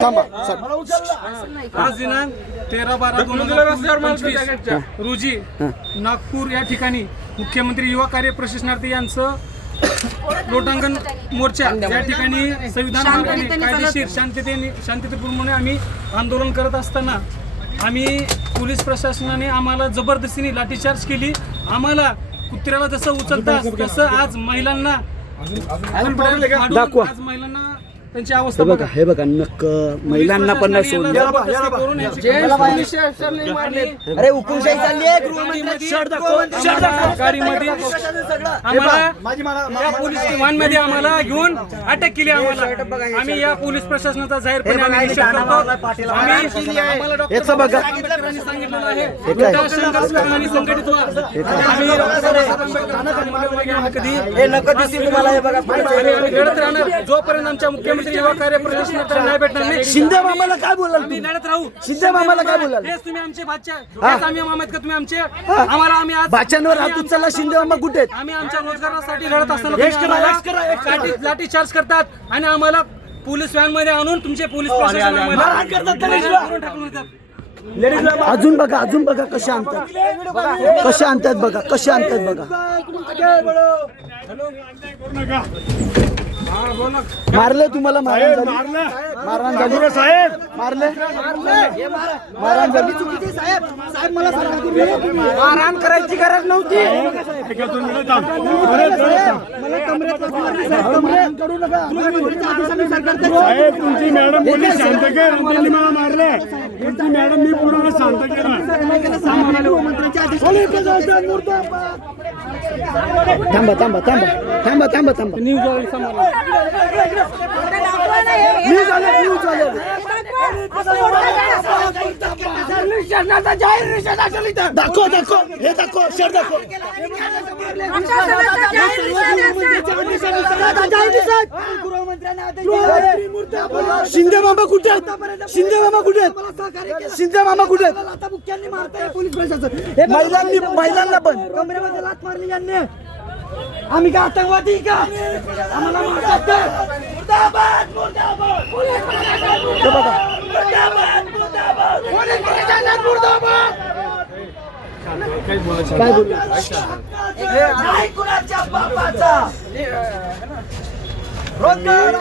आज दिनांक 13/12/2025 रोजी नागपूर या ठिकाणी मुख्यमंत्री युवा कार्य प्रशिक्षणार्थी यांचं लोटांगण मोर्चा या ठिकाणी संविधान मार्गाने कायदेशीर शांततेपूर्णपणे आम्ही आंदोलन करत असताना आम्ही पोलीस प्रशासनाने आम्हाला जबरदस्तीने लाठीचार्ज केली। आम्हाला कुत्र्याला जसं उचलतात तसं आज महिलांना दाखवा। त्यांची अवस्था बघा, हे बघा नक्क महिलांना पण नाही सोडले। अरे हुकुमशाही चालली आहे। आम्हाला पोलीस वाहनमध्ये आम्हाला घेऊन अटक केली। आम्ही या पोलीस प्रशासनाचा जाहीरपणे निषेध करतो। आम्हाला डॉक्टर आंबेडकरांनी सांगितलेलं आहे आणि संघटित व्हा। लढत राहणार जोपर्यंत आमच्या मुख्यमंत्री युवा कार्य प्रशिक्षणार्थी नाही भेटणार नाही। शिंदे मामाला काय बोलाल? आम्ही लढत राहू। शिंदे मामाला काय बोलाल? हेच तुम्ही आमचे बादशाह, हेच आम्ही मामा आहेत का तुम्ही आमचे? आम्हाला आम्ही आज बादशांवर हात उचलला। शिंदे मामा कुठे आहेत? आम्ही आमच्या रोजगारासाठी लढत असताना लाठी चार्ज करतात आणि आम्हाला पोलीस व्हॅन मध्ये आणून तुमचे पोलीस प्रशासन अजून बघा कशा आणतात बघा, कशा आणतात बघा। मारले तुम्हाला? मारहाण झाली साहेब? मारहाण झाली? मारहाण करायची गरज नव्हती। तुमची मॅडम बोलली शांत कर, मला मारले। तुमची मॅडम मी पूर्ण शांत केलं। थांबा। दाखव हे दाखव, शर दाखव। शिंदे मामा कुठे आहेत? महिलांना पण कमरेमध्ये लाथ मारली यांनी। आम्ही का आतंकवादी का? आम्हाला मारतात का? मुर्दाबाद मुर्दाबाद पोलीस प्रशासन मुर्दाबाद पोलीस प्रशासन मुर्दाबाद। काय बोलू? नाही कुणाच्या बापाचा रोजगार